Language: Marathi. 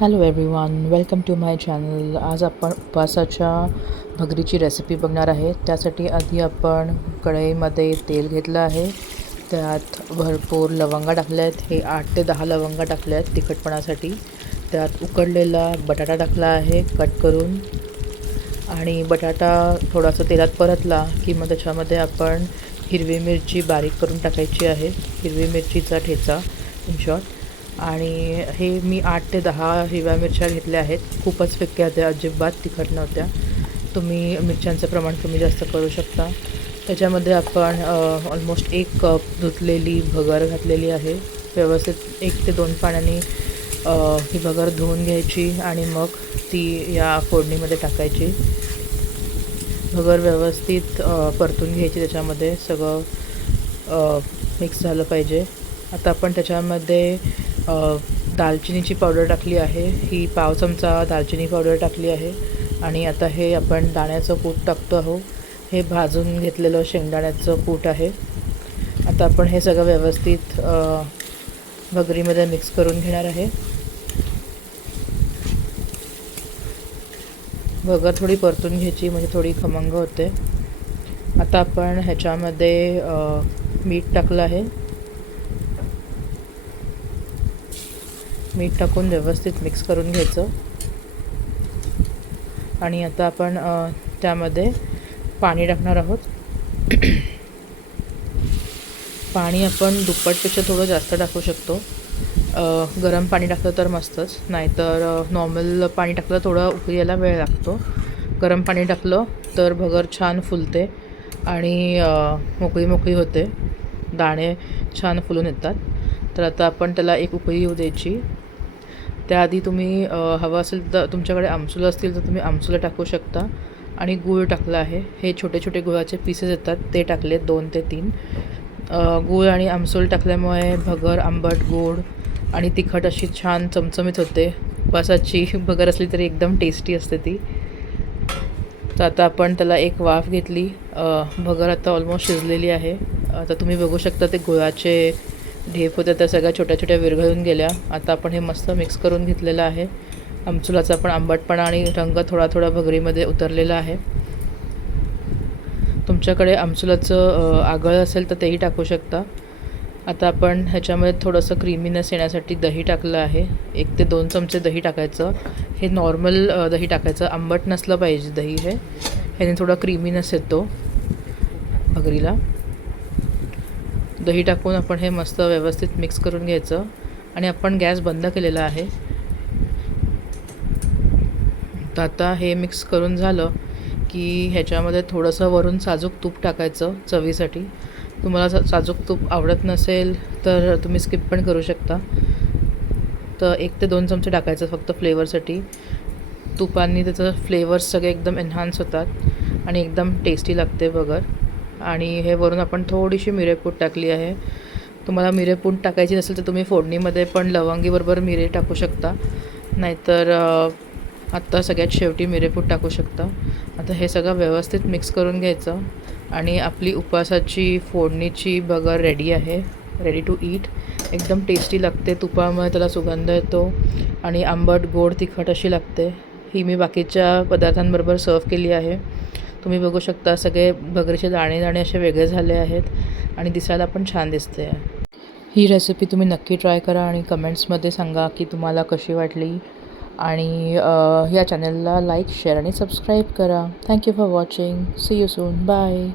Hello everyone, welcome to my channel. आज आपण उपवासाच्या भगरीची रेसिपी बघणार आहे. त्यासाठी आधी आपण कढईमध्ये तेल घेतलं आहे. त्यात भरपूर लवंगा टाकल्या आहेत. हे 8 ते 10 लवंगा टाकल्या आहेत तिखटपणासाठी. त्यात उकडलेला बटाटा टाकला आहे कट करून. आणि बटाटा थोडासा तेलात परतला की मग त्याच्यामध्ये आपण हिरवी मिरची बारीक करून टाकायची आहे. हिरवी मिरचीचा ठेचा इन शॉर्ट. आणि हे मी 8 ते 10 हिरव्या मिरच्या घेतल्या आहेत. खूपच फिक्क्या होत्या, अजिबात तिखट नव्हत्या. तुम्ही मिरच्यांचं प्रमाण कमी जास्त करू शकता. त्याच्यामध्ये आपण ऑलमोस्ट 1 कप धुतलेली भगर घातलेली आहे. व्यवस्थित 1 ते 2 पाण्याने ही भगर धुवून घ्यायची आणि मग ती या फोडणीमध्ये टाकायची. भगर व्यवस्थित परतून घ्यायची. त्याच्यामध्ये सगळं मिक्स झालं पाहिजे. आता आपण त्याच्यामध्ये दालचिनीची पावडर टाकली आहे. ही पाव चमचा दालचिनी पावडर टाकली आहे. आणि आता हे आपण दाण्याचं कूट टाकतो आहोत. हे भाजून घेतलेलं शेंगदाण्याचं कूट आहे. आता आपण हे सगळं व्यवस्थित भगरीमध्ये मिक्स करून घेणार आहे. भगर थोडी परतून घ्यायची, म्हणजे थोडी खमंग होते. आता आपण ह्याच्यामध्ये मीठ टाकलं आहे. मीठ टाकून व्यवस्थित मिक्स करून घ्यायचं. आणि आता आपण त्यामध्ये पाणी टाकणार आहोत. पाणी आपण दुप्पटपेक्षा थोडं जास्त टाकू शकतो. गरम पाणी टाकलं तर मस्तच, नाहीतर नॉर्मल पाणी टाकलं थोडं उकळी यायला वेळ लागतो. गरम पाणी टाकलं तर भगर छान फुलते आणि मोकळी मोकळी होते. दाणे छान फुलून येतात. तर आता आपण त्याला एक उकळी येऊ द्यायची. त्याआधी तुम्ही हवं असेल तर तुमच्याकडे आमसूल असतील तर तुम्ही आमसूल टाकू शकता. आणि गूळ टाकला आहे. हे छोटे छोटे गुळाचे पीसेस येतात ते टाकले 2 ते 3. गूळ आणि आमसूल टाकल्यामुळे भगर आंबट, गोड आणि तिखट अशी छान चमचमीत होते. उपवासाची भगर असली तरी एकदम टेस्टी असते ती. तर आता आपण त्याला एक वाफ घेतली. भगर आता ऑलमोस्ट शिजलेली आहे. आता तुम्ही बघू शकता ते गुळाचे ढेप होत्या त्या सगळ्या छोट्या छोट्या विरघळून गेल्या. आता आपण हे मस्त मिक्स करून घेतलेलं आहे. आमसुलाचा पण आंबटपणा आणि रंग थोडा थोडा भगरीमध्ये उतरलेला आहे. तुमच्याकडे आमसुलाचं आगळ असेल तर तेही टाकू शकता. आता आपण ह्याच्यामध्ये थोडंसं क्रीमीनेस येण्यासाठी दही टाकलं आहे. 1 ते 2 चमचे दही टाकायचं. हे नॉर्मल दही टाकायचं, आंबट नसलं पाहिजे दही. ह्याने थोडा क्रीमीनेस येतो भगरीला. दही टाकून आपण हे मस्त व्यवस्थित मिक्स करून घ्यायचं. आणि आपण गॅस बंद केलेला आहे. तर आता हे मिक्स करून झालं की ह्याच्यामध्ये थोडंसं वरून साजूक तूप टाकायचं चवीसाठी. तुम्हाला साजूक तूप आवडत नसेल तर तुम्ही स्किप पण करू शकता. तर 1 ते 2 चमचे टाकायचं फक्त फ्लेवरसाठी. तुपांनी त्याचं फ्लेवर्स सगळे एकदम एन्हान्स होतात आणि एकदम टेस्टी लागते भगर. आणि हे वरून आपण थोडीशी मिरेपूड टाकली आहे. तुम्हाला मिरेपूड टाकायची नसेल तर तुम्ही फोडणीमध्ये पण लवंगीबरोबर मिरे टाकू शकता, नाहीतर आत्ता सगळ्यात शेवटी मिरेपूड टाकू शकता. आता हे सगळं व्यवस्थित मिक्स करून घ्यायचं. आणि आपली उपवासाची फोडणीची भगर रेडी आहे. Ready to eat. एकदम टेस्टी लागते. तुपामुळे त्याला सुगंध येतो आणि आंबट, गोड, तिखट अशी लागते. ही मी बाकीच्या पदार्थांबरोबर सर्व केली आहे. तुम्ही बघू शकता सगळे भगरीचे दाणे दाणे असे वेगळे झाले आहेत आणि दिसायला पण छान दिसते. ही रेसिपी तुम्ही नक्की ट्राय करा आणि कमेंट्समध्ये सांगा की तुम्हाला कशी वाटली. आणि या चॅनलला लाईक, शेअर आणि सबस्क्राईब करा. Thank you for watching. See you soon. Bye.